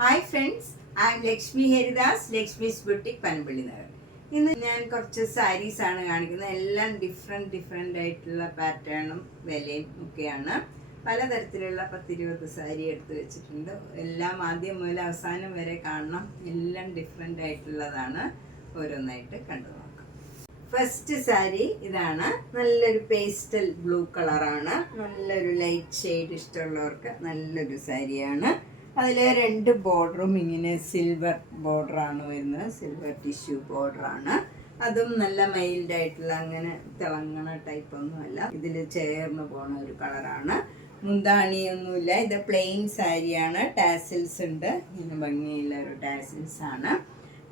Hi friends, I M Lakshmi Haridas, Lakshmi's boutique Panampilly Nagar. ഇന്ന് ഞാൻ കുറച്ച് സാരീസ് ആണ് കാണിക്കുന്നത്. എല്ലാം ഡിഫറെൻ്റ് ആയിട്ടുള്ള പാറ്റേണും വിലയും ഒക്കെയാണ്. പലതരത്തിലുള്ള 10-20 സാരി എടുത്ത് വെച്ചിട്ടുണ്ട്. എല്ലാം ആദ്യം മുതൽ അവസാനം വരെ കാണണം. എല്ലാം ഡിഫറെൻ്റ് ആയിട്ടുള്ളതാണ്. ഓരോന്നായിട്ട് കണ്ടു നോക്കാം. ഫസ്റ്റ് സാരി ഇതാണ്. നല്ലൊരു പേസ്റ്റൽ ബ്ലൂ കളറാണ്. നല്ലൊരു ലൈറ്റ് ഷെയ്ഡ് ഇഷ്ടമുള്ളവർക്ക് നല്ലൊരു സാരിയാണ്. അതിൽ 2 ബോർഡറും ഇങ്ങനെ സിൽവർ ബോർഡറാണ് വരുന്നത്. സിൽവർ ടിഷ്യൂ ബോർഡറാണ്. അതും നല്ല മൈൽഡ് ആയിട്ടുള്ള അങ്ങനെ തിളങ്ങണ ടൈപ്പൊന്നുമല്ല. ഇതിൽ ചേർന്ന് പോണ ഒരു കളറാണ്. മുന്താണിയൊന്നുമില്ല. ഇത് പ്ലെയിൻ സാരിയാണ്. ടാസിൽസ് ഉണ്ട്. ഇങ്ങനെ ഭംഗിയുള്ള ഒരു ടാസിൽസ് ആണ്.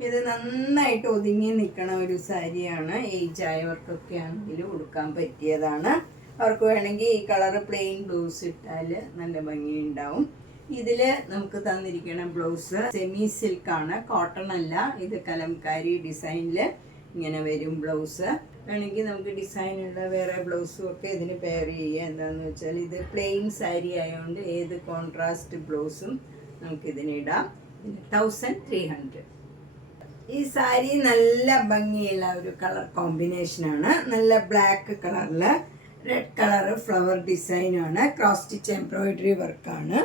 ഇത് നന്നായിട്ട് ഒതുങ്ങി നിൽക്കണ ഒരു സാരിയാണ്. ഏജ് ആയവർക്കൊക്കെ ആണെങ്കിൽ ഉടുക്കാൻ പറ്റിയതാണ്. അവർക്ക് വേണമെങ്കിൽ ഈ കളറ് പ്ലെയിൻ ബ്ലൗസ് ഇട്ടാൽ നല്ല ഭംഗിയുണ്ടാവും. ഇതിൽ നമുക്ക് തന്നിരിക്കുന്ന ബ്ലൗസ് സെമി സിൽക്കാണ്, കോട്ടൺ അല്ല. ഇത് കലംകാരി ഡിസൈനിൽ ഇങ്ങനെ വരും ബ്ലൗസ്. വേണമെങ്കിൽ നമുക്ക് ഡിസൈനുള്ള വേറെ ബ്ലൗസും ഒക്കെ ഇതിന് പെയർ ചെയ്യുക. എന്താണെന്ന് വെച്ചാൽ ഇത് പ്ലെയിൻ സാരി ആയതുകൊണ്ട് ഏത് കോൺട്രാസ്റ്റ് ബ്ലൗസും നമുക്കിതിനിടാം. 1300. ഈ സാരി നല്ല ഭംഗിയുള്ള ഒരു കളർ കോമ്പിനേഷനാണ്. നല്ല ബ്ലാക്ക് കളറിൽ റെഡ് കളറ് ഫ്ലവർ ഡിസൈനാണ്. ക്രോസ് സ്റ്റിച്ച് എംബ്രോയിഡറി വർക്കാണ്.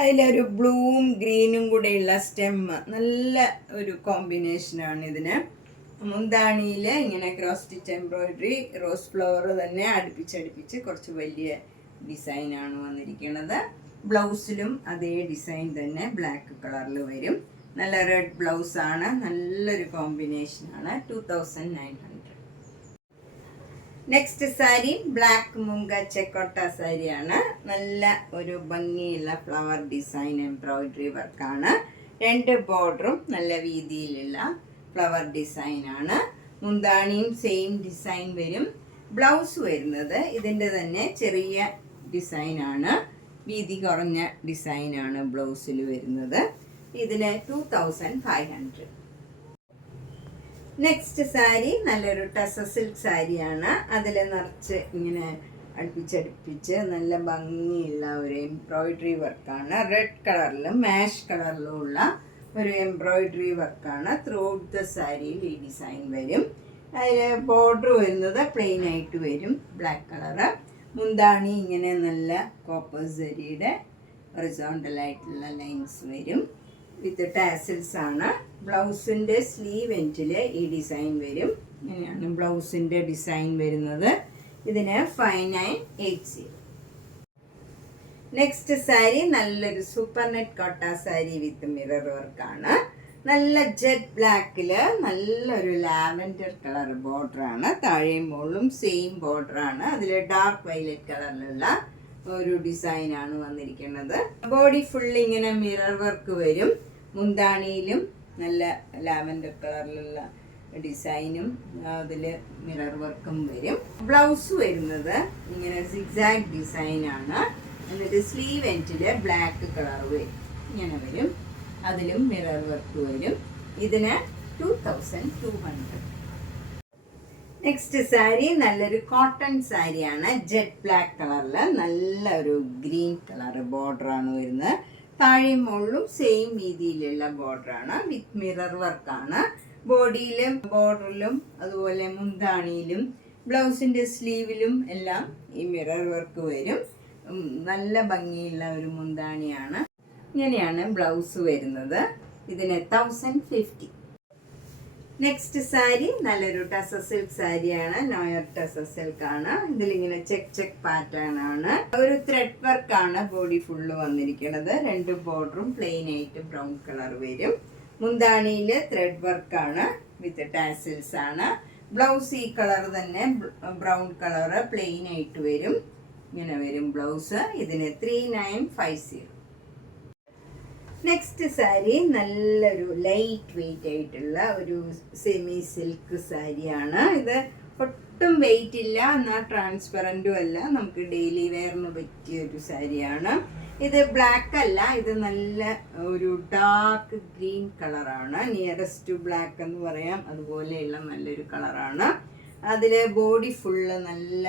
അതിലൊരു ബ്ലൂവും ഗ്രീനും കൂടെയുള്ള സ്റ്റെം. നല്ല ഒരു കോമ്പിനേഷനാണ് ഇതിന്. മുന്താണിയിൽ ഇങ്ങനെ cross stitch embroidery, rose flower തന്നെ അടുപ്പിച്ചടുപ്പിച്ച് കുറച്ച് വലിയ ഡിസൈനാണ് വന്നിരിക്കുന്നത്. ബ്ലൗസിലും അതേ ഡിസൈൻ തന്നെ ബ്ലാക്ക് കളറിൽ വരും. നല്ല റെഡ് ബ്ലൗസാണ്. നല്ലൊരു കോമ്പിനേഷനാണ്. 2900. നെക്സ്റ്റ് സാരി ബ്ലാക്ക് മുങ്ക ചെക്കോട്ട സാരിയാണ്. നല്ല ഒരു ഭംഗിയുള്ള ഫ്ലവർ ഡിസൈൻ എംബ്രോയിഡറി വർക്കാണ്. 2 ബോർഡറും നല്ല വീതിയിലുള്ള ഫ്ലവർ ഡിസൈനാണ്. മുന്താണിയും സെയിം ഡിസൈൻ വരും. ബ്ലൗസ് വരുന്നത് ഇതിൻ്റെ തന്നെ ചെറിയ ഡിസൈനാണ്. വീതി കുറഞ്ഞ ഡിസൈനാണ് ബ്ലൗസിൽ വരുന്നത്. ഇതിന് 2500. നെക്സ്റ്റ് സാരി നല്ലൊരു ടസ സിൽക്ക് സാരിയാണ്. അതിൽ നിറച്ച് ഇങ്ങനെ അടുപ്പിച്ചടുപ്പിച്ച് നല്ല ഭംഗിയുള്ള ഒരു എംബ്രോയിഡറി വർക്കാണ്. റെഡ് കളറിലും മാഷ് കളറിലും ഉള്ള ഒരു എംബ്രോയിഡറി വർക്കാണ്. ത്രൂ ഔട്ട് ദ സാരിയിൽ ഈ ഡിസൈൻ വരും. അതിൽ ബോർഡർ വരുന്നത് പ്ലെയിൻ ആയിട്ട് വരും, ബ്ലാക്ക് കളറ്. മുന്താണി ഇങ്ങനെ നല്ല കോപ്പർ സരിയുടെ ഹൊറിസോണ്ടലായിട്ടുള്ള ലൈൻസ് വരും. വിത്ത് ടാസിൽസ് ആണ്. ബ്ലൗസിൻ്റെ സ്ലീവ് എൻഡിൽ ഈ ഡിസൈൻ വരും. ഇങ്ങനെയാണ് ബ്ലൗസിൻ്റെ ഡിസൈൻ വരുന്നത്. ഇതിന് 5980. നെക്സ്റ്റ് സാരി നല്ലൊരു സൂപ്പർ നെറ്റ് കോട്ട സാരി വിത്ത് മിറർ വർക്കാണ്. നല്ല ജെറ്റ് ബ്ലാക്കിൽ നല്ലൊരു ലാവൻഡർ കളർ ബോർഡറാണ്. താഴെയും മുകളിലും സെയിം ബോർഡറാണ്. അതിൽ ഡാർക്ക് വയലറ്റ് കളറിലുള്ള ഒരു ഡിസൈനാണ് വന്നിരിക്കുന്നത്. ബോഡി ഫുള്ള് ഇങ്ങനെ മിറർ വർക്ക് വരും. മുന്താണിയിലും നല്ല ലാവൻഡർ കളറിലുള്ള ഡിസൈനും അതിൽ മിറർ വർക്കും വരും. ബ്ലൗസ് വരുന്നത് ഇങ്ങനെ സിഗ്സാഗ് ഡിസൈനാണ്. എന്നിട്ട് സ്ലീവ് എൻഡിൽ ബ്ലാക്ക് കളർ വരും, ഇങ്ങനെ വരും. അതിലും മിറർ വർക്ക് വരും. ഇതിന് 2200. നെക്സ്റ്റ് സാരി നല്ലൊരു കോട്ടൺ സാരിയാണ്. ജെറ്റ് ബ്ലാക്ക് കളറിൽ നല്ലൊരു ഗ്രീൻ കളർ ബോർഡറാണ് വരുന്നത്. താഴെയും മുകളിലും സെയിം രീതിയിലുള്ള ബോർഡറാണ്. വിത്ത് മിറർ വർക്കാണ്. ബോഡിയിലും ബോർഡറിലും അതുപോലെ മുന്താണിയിലും ബ്ലൗസിൻ്റെ സ്ലീവിലും എല്ലാം ഈ മിറർ വർക്ക് വരും. നല്ല ഭംഗിയുള്ള ഒരു മുന്താണിയാണ്. ഇങ്ങനെയാണ് ബ്ലൗസ് വരുന്നത്. ഇതിന് 1050. നെക്സ്റ്റ് സാരി നല്ലൊരു ടസ സിൽക്ക് സാരിയാണ്. നോയർ ടസ സിൽക്ക് ആണ്. ഇതിലിങ്ങനെ ചെക്ക് പാറ്റേൺ ആണ്. ഒരു ത്രെഡ് വർക്കാണ് ബോഡി ഫുള്ള് വന്നിരിക്കുന്നത്. 2 ബോർഡറും പ്ലെയിൻ ആയിട്ട് ബ്രൗൺ കളർ വരും. മുന്താണിയിൽ ത്രെഡ് വർക്കാണ് വിത്ത് ടാസിൽസ് ആണ്. ബ്ലൗസ് ഈ കളർ തന്നെ ബ്രൗൺ കളറ് പ്ലെയിൻ ആയിട്ട് വരും. ഇങ്ങനെ വരും ബ്ലൗസ്. ഇതിന് 3950. നെക്സ്റ്റ് സാരി നല്ലൊരു ലൈറ്റ് വെയിറ്റ് ആയിട്ടുള്ള ഒരു സെമി സിൽക്ക് സാരിയാണ്. ഇത് ഒട്ടും വെയിറ്റ് ഇല്ല, എന്നാൽ ട്രാൻസ്പെറൻറ്റും അല്ല. നമുക്ക് ഡെയിലി വെയറിന് പറ്റിയ ഒരു സാരിയാണ്. ഇത് ബ്ലാക്ക് അല്ല, ഇത് നല്ല ഒരു ഡാർക്ക് ഗ്രീൻ കളറാണ്. നിയറസ്റ്റ് ബ്ലാക്ക് എന്ന് പറയാം. അതുപോലെയുള്ള നല്ലൊരു കളറാണ്. അതിൽ ബോഡി ഫുള്ള് നല്ല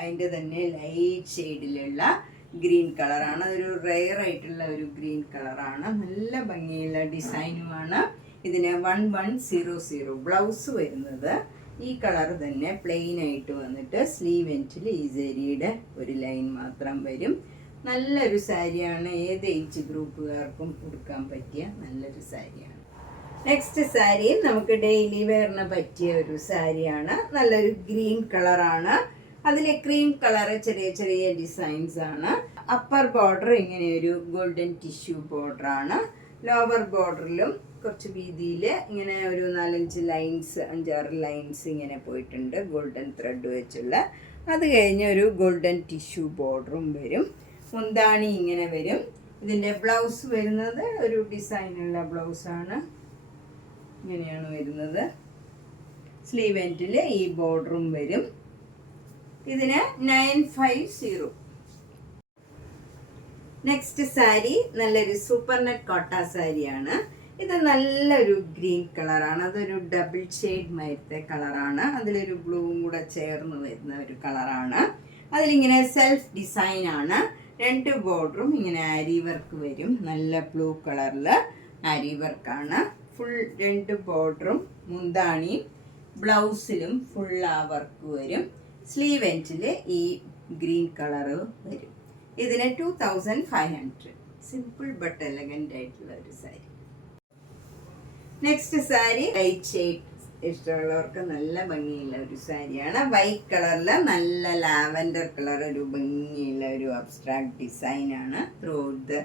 അതിൻ്റെ തന്നെ ലൈറ്റ് ഷെയ്ഡിലുള്ള ഗ്രീൻ കളറാണ്. അതൊരു റെയർ ആയിട്ടുള്ള ഒരു ഗ്രീൻ കളറാണ്. നല്ല ഭംഗിയുള്ള ഡിസൈനുമാണ്. ഇതിന് 1100 ബ്ലൗസ് വരുന്നത് ഈ കളർ തന്നെ പ്ലെയിൻ ആയിട്ട് വന്നിട്ട് സ്ലീവ് എൻഡിൽ ഈ ജരിയുടെ ഒരു ലൈൻ മാത്രം വരും. നല്ലൊരു സാരിയാണ്. ഏത് ഏജ് ഗ്രൂപ്പുകാർക്കും ഉടുക്കാൻ പറ്റിയ നല്ലൊരു സാരിയാണ്. നെക്സ്റ്റ് സാരി നമുക്ക് ഡെയിലി വെയറിന് പറ്റിയ ഒരു സാരിയാണ്. നല്ലൊരു ഗ്രീൻ കളറാണ്. അതിൽ ക്രീം കളർ ചെറിയ ചെറിയ ഡിസൈൻസ് ആണ്. അപ്പർ ബോർഡർ ഇങ്ങനെ ഒരു ഗോൾഡൻ ടിഷ്യൂ ബോർഡർ ആണ്. ലോവർ ബോർഡറിലും കുറച്ച് വീതിയിൽ ഇങ്ങനെ ഒരു 4-5 ലൈൻസ് 5-6 ലൈൻസ് ഇങ്ങനെ പോയിട്ടുണ്ട് ഗോൾഡൻ ത്രെഡ് വെച്ചുള്ള. അത് കഴിഞ്ഞ് ഒരു ഗോൾഡൻ ടിഷ്യൂ ബോർഡറും വരും. മുന്താണി ഇങ്ങനെ വരും. ഇതിൻ്റെ ബ്ലൗസ് വരുന്നത് ഒരു ഡിസൈനുള്ള ബ്ലൗസാണ്. ഇങ്ങനെയാണ് വരുന്നത്. സ്ലീവ് എൻഡിൽ ഈ ബോർഡറും വരും. ഇതിന് 950. നെക്സ്റ്റ് സാരി നല്ലൊരു സൂപ്പർ നെറ്റ് കോട്ട സാരിയാണ്. ഇത് നല്ലൊരു ഗ്രീൻ കളറാണ്. അതൊരു ഡബിൾ ഷെയ്ഡ് മരത്തെ കളറാണ്. അതിലൊരു ബ്ലൂവും കൂടെ ചേർന്ന് വരുന്ന ഒരു കളറാണ്. അതിലിങ്ങനെ സെൽഫ് ഡിസൈൻ ആണ്. 2 ബോർഡറും ഇങ്ങനെ ആരി വർക്ക് വരും. നല്ല ബ്ലൂ കളറിൽ ആരി വർക്കാണ്. ഫുൾ 2 ബോർഡറും മുന്താണിയും ബ്ലൗസിലും ഫുൾ ആ വർക്ക് വരും. സ്ലീവ് എൻഡിൽ ഈ ഗ്രീൻ കളറ് വരും. ഇതിന് 2500. സിമ്പിൾ ബട്ട് എലഗൻ്റ് ആയിട്ടുള്ള ഒരു sari. Next sari light shade ഇഷ്ടമുള്ളവർക്ക് നല്ല ഭംഗിയുള്ള ഒരു സാരിയാണ്. വൈറ്റ് കളറിൽ നല്ല ലാവൻഡർ കളർ ഒരു ഭംഗിയുള്ള ഒരു അബ്സ്ട്രാക്ട് ഡിസൈനാണ്. ത്രൂ ഔട്ട്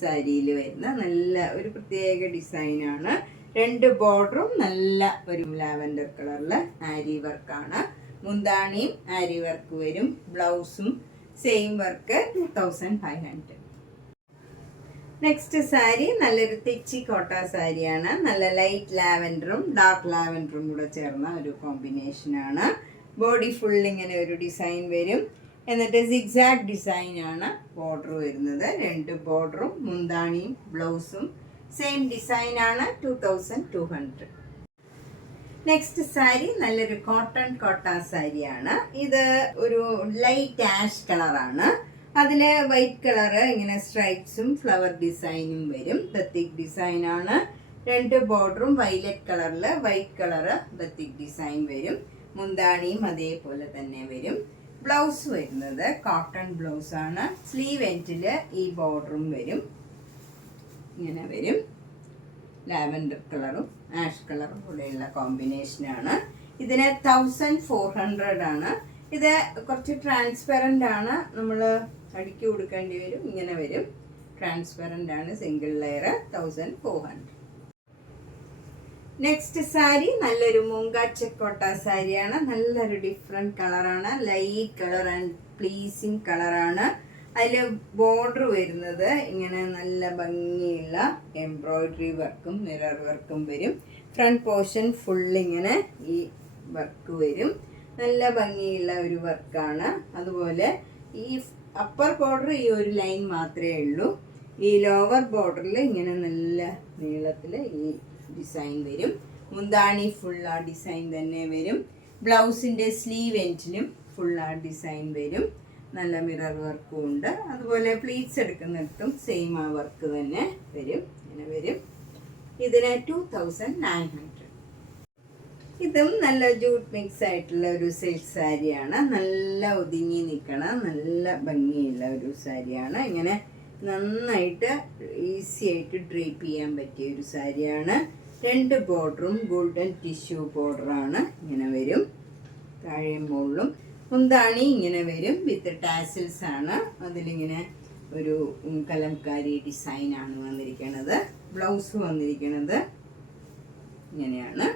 സാരിയിൽ വരുന്ന നല്ല ഒരു പ്രത്യേക ഡിസൈനാണ്. 2 ബോർഡറും നല്ല ഒരു ലാവൻഡർ കളറിൽ ആരി വർക്കാണ്. മുന്താണിയും ആരി വർക്ക് വരും. ബ്ലൗസും സെയിം വർക്ക്. 2500. നെക്സ്റ്റ് സാരി നല്ലൊരു തെച്ചി കോട്ട സാരിയാണ്. നല്ല ലൈറ്റ് ലാവൻഡറും ഡാർക്ക് ലാവൻഡറും കൂടെ ചേർന്ന ഒരു കോമ്പിനേഷനാണ്. ബോഡി ഫുൾ ഇങ്ങനെ ഒരു ഡിസൈൻ വരും. എന്നിട്ട് സിഗ്സാഗ് ഡിസൈനാണ് ബോർഡർ വരുന്നത്. 2 ബോർഡറും മുന്താണിയും ബ്ലൗസും സെയിം ഡിസൈനാണ്. 2200. നെക്സ്റ്റ് സാരി നല്ലൊരു കോട്ടൺ കോട്ട സാരിയാണ്. ഇത് ഒരു ലൈറ്റ് ആഷ് കളറാണ്. അതിൽ വൈറ്റ് കളറ് ഇങ്ങനെ സ്ട്രൈപ്സും ഫ്ലവർ ഡിസൈനും വരും. ബത്തിക് ഡിസൈനാണ്. 2 ബോർഡറും വയലറ്റ് കളറിൽ വൈറ്റ് കളറ് ബത്തിക് ഡിസൈൻ വരും. മുന്താണിയും അതേപോലെ തന്നെ വരും. ബ്ലൗസ് വരുന്നത് കോട്ടൺ ബ്ലൗസാണ്. സ്ലീവ് എൻഡിൽ ഈ ബോർഡറും വരും. ഇങ്ങനെ വരും. ലാവൻഡർ കളറും ആഷ് കളറും കൂടെയുള്ള കോമ്പിനേഷനാണ്. ഇതിന് 1400 ആണ്. ഇത് കുറച്ച് ട്രാൻസ്പെറൻ്റ് ആണ്. നമ്മൾ അടുക്കി കൊടുക്കേണ്ടി വരും. ഇങ്ങനെ വരും. ട്രാൻസ്പെറൻ്റ് ആണ്. Single layer 1400. നെക്സ്റ്റ് സാരി നല്ലൊരു മൂങ്കാച്ചക്കോട്ട സാരിയാണ്. നല്ലൊരു ഡിഫറെൻറ്റ് കളറാണ്. ലൈറ്റ് കളർ ആൻഡ് പ്ലീസിങ് കളറാണ്. അതിൽ ബോർഡർ വരുന്നത് ഇങ്ങനെ നല്ല ഭംഗിയുള്ള എംബ്രോയിഡറി വർക്കും മിറർ വർക്കും വരും. ഫ്രണ്ട് പോർഷൻ ഫുൾ ഇങ്ങനെ ഈ വർക്ക് വരും. നല്ല ഭംഗിയുള്ള ഒരു വർക്കാണ്. അതുപോലെ ഈ അപ്പർ ബോർഡർ ഈ ഒരു ലൈൻ മാത്രമേ ഉള്ളൂ. ഈ ലോവർ ബോർഡറിൽ ഇങ്ങനെ നല്ല നീളത്തിൽ ഈ ഡിസൈൻ വരും. മുന്താണി ഫുൾ ആ ഡിസൈൻ തന്നെ വരും. ബ്ലൗസിൻ്റെ സ്ലീവ് എൻഡിലും ഫുൾ ആ ഡിസൈൻ വരും. നല്ല മിറർ വർക്കും ഉണ്ട്. അതുപോലെ പ്ലീറ്റ്സ് എടുക്കുന്നിടത്തും സെയിം ആ വർക്ക് തന്നെ വരും. ഇങ്ങനെ വരും. ഇതിന് 2900. ഇതും നല്ല ജൂട്ട് മിക്സ് ആയിട്ടുള്ള ഒരു സിൽക്ക് സാരിയാണ്. നല്ല ഒതുങ്ങി നിൽക്കണ നല്ല ഭംഗിയുള്ള ഒരു സാരിയാണ്. ഇങ്ങനെ നന്നായിട്ട് ഈസി ആയിട്ട് ഡ്രേപ്പ് ചെയ്യാൻ പറ്റിയ ഒരു സാരിയാണ്. 2 ബോർഡറും ഗോൾഡൻ ടിഷ്യൂ ബോർഡറാണ്. ഇങ്ങനെ വരും. താഴെയും മുകളിലും. മുന്താണി ഇങ്ങനെ വരും. വിത്ത് ടാസിൽസ് ആണ്. അതിലിങ്ങനെ ഒരു കലംകാരി ഡിസൈനാണ് വന്നിരിക്കുന്നത്. ബ്ലൗസ് വന്നിരിക്കുന്നത് ഇങ്ങനെയാണ്.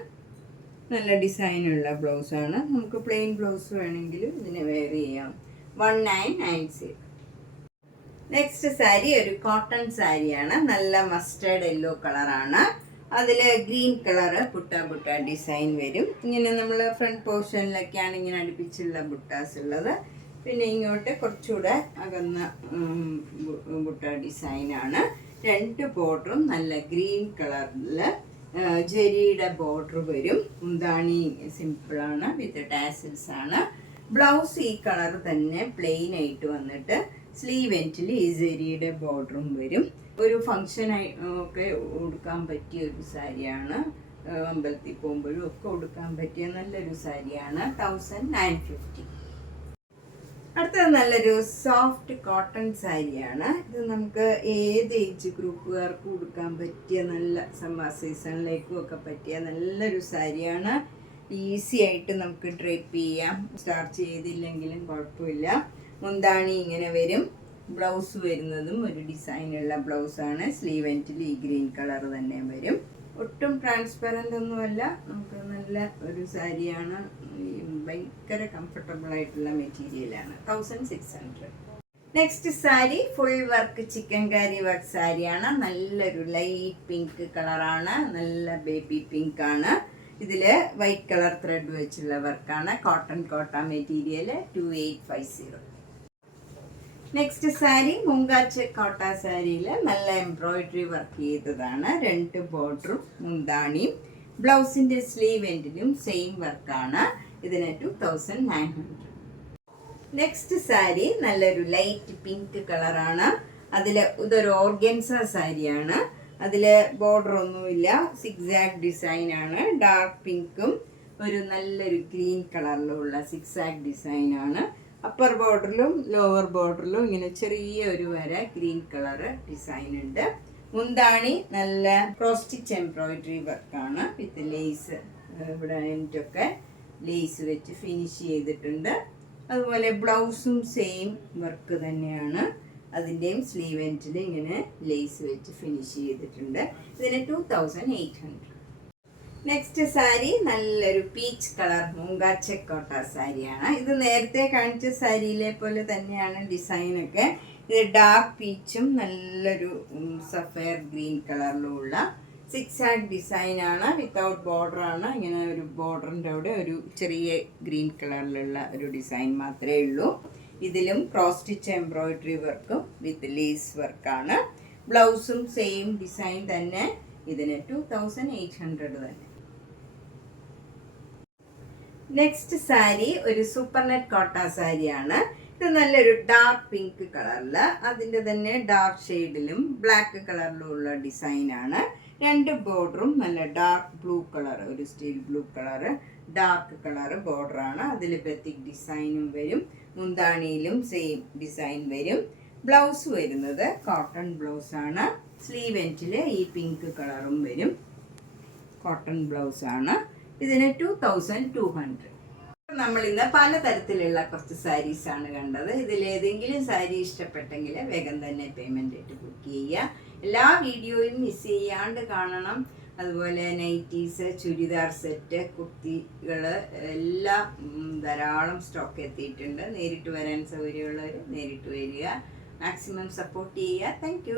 നല്ല ഡിസൈനുള്ള ബ്ലൗസാണ്. നമുക്ക് പ്ലെയിൻ ബ്ലൗസ് വേണമെങ്കിലും ഇതിനെ വെയർ ചെയ്യാം. 1990. നെക്സ്റ്റ് സാരി ഒരു കോട്ടൺ സാരിയാണ്. നല്ല മസ്റ്റേർഡ് യെല്ലോ കളറാണ്. അതിൽ green colour butta butta design വരും. ഇങ്ങനെ നമ്മൾ ഫ്രണ്ട് പോർഷനിലൊക്കെയാണ് ഇങ്ങനെ അടുപ്പിച്ചുള്ള ബുട്ടാസ് ഉള്ളത്. പിന്നെ ഇങ്ങോട്ട് കുറച്ചുകൂടെ അകന്ന ബുട്ട ഡിസൈനാണ്. 2 ബോർഡറും നല്ല ഗ്രീൻ കളറിൽ ജെരിയുടെ ബോർഡർ വരും. മുന്താണി സിമ്പിളാണ്. വിത്ത് ടാസിൽസ് ആണ്. ബ്ലൗസ് ഈ കളർ തന്നെ പ്ലെയിൻ ആയിട്ട് വന്നിട്ട് സ്ലീവ് എൻഡിൽ ഈ സെരിയുടെ ബോർഡറും വരും. ഒരു ഫങ്ഷനായി ഒക്കെ ഉടുക്കാൻ പറ്റിയ ഒരു സാരിയാണ്. അമ്പലത്തിൽ പോകുമ്പോഴും ഒക്കെ ഉടുക്കാൻ പറ്റിയ നല്ലൊരു സാരിയാണ്. 1950. അടുത്തത് നല്ലൊരു സോഫ്റ്റ് കോട്ടൺ സാരിയാണ്. ഇത് നമുക്ക് ഏത് ഏജ് ഗ്രൂപ്പുകാർക്കും ഉടുക്കാൻ പറ്റിയ, നല്ല സമ്മർ സീസണിലേക്കും ഒക്കെ പറ്റിയ നല്ലൊരു സാരിയാണ്. ഈസി ആയിട്ട് നമുക്ക് ഡ്രേപ്പ് ചെയ്യാം. സ്റ്റാർച്ച് ചെയ്തില്ലെങ്കിലും കുഴപ്പമില്ല. മുന്താണി ഇങ്ങനെ വരും. ബ്ലൗസ് വരുന്നതും ഒരു ഡിസൈനുള്ള ബ്ലൗസാണ്. സ്ലീവ് എൻഡിൽ ഈ ഗ്രീൻ കളർ തന്നെ വരും. ഒട്ടും ട്രാൻസ്പെറൻ്റ് ഒന്നുമല്ല. നമുക്ക് നല്ല ഒരു സാരിയാണ്. ഭയങ്കര കംഫർട്ടബിൾ ആയിട്ടുള്ള മെറ്റീരിയലാണ്. 1600. Next sari full work chikankari work സാരിയാണ്. നല്ലൊരു ലൈറ്റ് പിങ്ക് കളറാണ്. നല്ല ബേബി പിങ്ക് ആണ്. ഇതിൽ വൈറ്റ് കളർ ത്രെഡ് വെച്ചുള്ള വർക്കാണ്. കോട്ടൺ കോട്ട മെറ്റീരിയൽ. 2850. നെക്സ്റ്റ് സാരി മുങ്കാച്ച് കോട്ട സാരിയിൽ നല്ല എംബ്രോയിഡറി വർക്ക് ചെയ്തതാണ്. 2 ബോർഡറും മുന്താണിയും. ബ്ലൗസിൻ്റെ സ്ലീവ് എൻഡിലും സെയിം വർക്കാണ്. ഇതിന് 2900. നെക്സ്റ്റ് സാരി നല്ലൊരു ലൈറ്റ് പിങ്ക് കളറാണ്. ഇതൊരു ഓർഗൻസ സാരിയാണ്. അതിൽ ബോർഡർ ഒന്നുമില്ല. സിക്സാഗ് ഡിസൈനാണ്. ഡാർക്ക് പിങ്കും ഒരു നല്ലൊരു ഗ്രീൻ കളറിലുള്ള സിക്സാഗ് ഡിസൈനാണ്. അപ്പർ ബോർഡറിലും ലോവർ ബോർഡറിലും ഇങ്ങനെ ചെറിയ ഒരു വര ഗ്രീൻ കളർ ഡിസൈൻ ഉണ്ട്. മുന്താണി നല്ല ക്രോസ് സ്റ്റിച്ച് എംബ്രോയിഡറി വർക്കാണ്. വിത്ത് ലേസ്, ഇവിടെ ഒക്കെ ലേസ് വെച്ച് ഫിനിഷ് ചെയ്തിട്ടുണ്ട്. അതുപോലെ ബ്ലൗസും സെയിം വർക്ക് തന്നെയാണ്. അതിൻ്റെയും സ്ലീവ് എൻഡിൽ ഇങ്ങനെ ലേസ് വെച്ച് ഫിനിഷ് ചെയ്തിട്ടുണ്ട്. ഇതിന് 2800. നെക്സ്റ്റ് സാരി നല്ലൊരു പീച്ച് കളർ മൂങ്കാച്ചക്കോട്ട സാരിയാണ്. ഇത് നേരത്തെ കാണിച്ച സാരിയിലെ പോലെ തന്നെയാണ് ഡിസൈനൊക്കെ. ഇത് ഡാർക്ക് പീച്ചും നല്ലൊരു സഫയർ ഗ്രീൻ കളറിലുമുള്ള സിക്സാഗ് ഡിസൈനാണ്. വിത്തൗട്ട് ബോർഡറാണ്. ഇങ്ങനെ ഒരു ബോർഡറിൻ്റെ അവിടെ ഒരു ചെറിയ ഗ്രീൻ കളറിലുള്ള ഒരു ഡിസൈൻ മാത്രമേ ഉള്ളൂ. ഇതിലും ക്രോസ് സ്റ്റിച്ച് എംബ്രോയിഡറി വർക്കും വിത്ത് ലേസ് വർക്കാണ്. ബ്ലൗസും സെയിം ഡിസൈൻ തന്നെ. ഇതിന് 2800 തന്നെ. നെക്സ്റ്റ് സാരി ഒരു സൂപ്പർ നെറ്റ് കോട്ട സാരിയാണ്. ഇത് നല്ലൊരു ഡാർക്ക് പിങ്ക് കളറിൽ അതിൻ്റെ തന്നെ ഡാർക്ക് ഷെയ്ഡിലും ബ്ലാക്ക് കളറിലും ഉള്ള ഡിസൈനാണ്. 2 ബോർഡറും നല്ല ഡാർക്ക് ബ്ലൂ കളർ, ഒരു steel blue colour dark colour ബോർഡറാണ്. അതിൽ ബത്തിക് ഡിസൈനും വരും. മുന്താണിയിലും സെയിം ഡിസൈൻ വരും. ബ്ലൗസ് വരുന്നത് കോട്ടൺ ബ്ലൗസാണ്. സ്ലീവ് എൻഡിൽ ഈ പിങ്ക് കളറും വരും. കോട്ടൺ ബ്ലൗസാണ്. ഇതിന് 2200. നമ്മൾ ഇന്ന് പലതരത്തിലുള്ള കുറച്ച് സാരീസാണ് കണ്ടത്. ഇതിലേതെങ്കിലും സാരി ഇഷ്ടപ്പെട്ടെങ്കിൽ വേഗം തന്നെ പേയ്മെൻ്റ് ആയിട്ട് ബുക്ക് ചെയ്യുക. എല്ലാ വീഡിയോയും മിസ് ചെയ്യാണ്ട് കാണണം. അതുപോലെ നൈറ്റീസ്, ചുരിദാർ സെറ്റ്, കുർത്തികൾ എല്ലാം ധാരാളം സ്റ്റോക്ക് എത്തിയിട്ടുണ്ട്. നേരിട്ട് വരാൻ സൗകര്യമുള്ളവർ നേരിട്ട് വരിക. മാക്സിമം സപ്പോർട്ട് ചെയ്യുക. താങ്ക്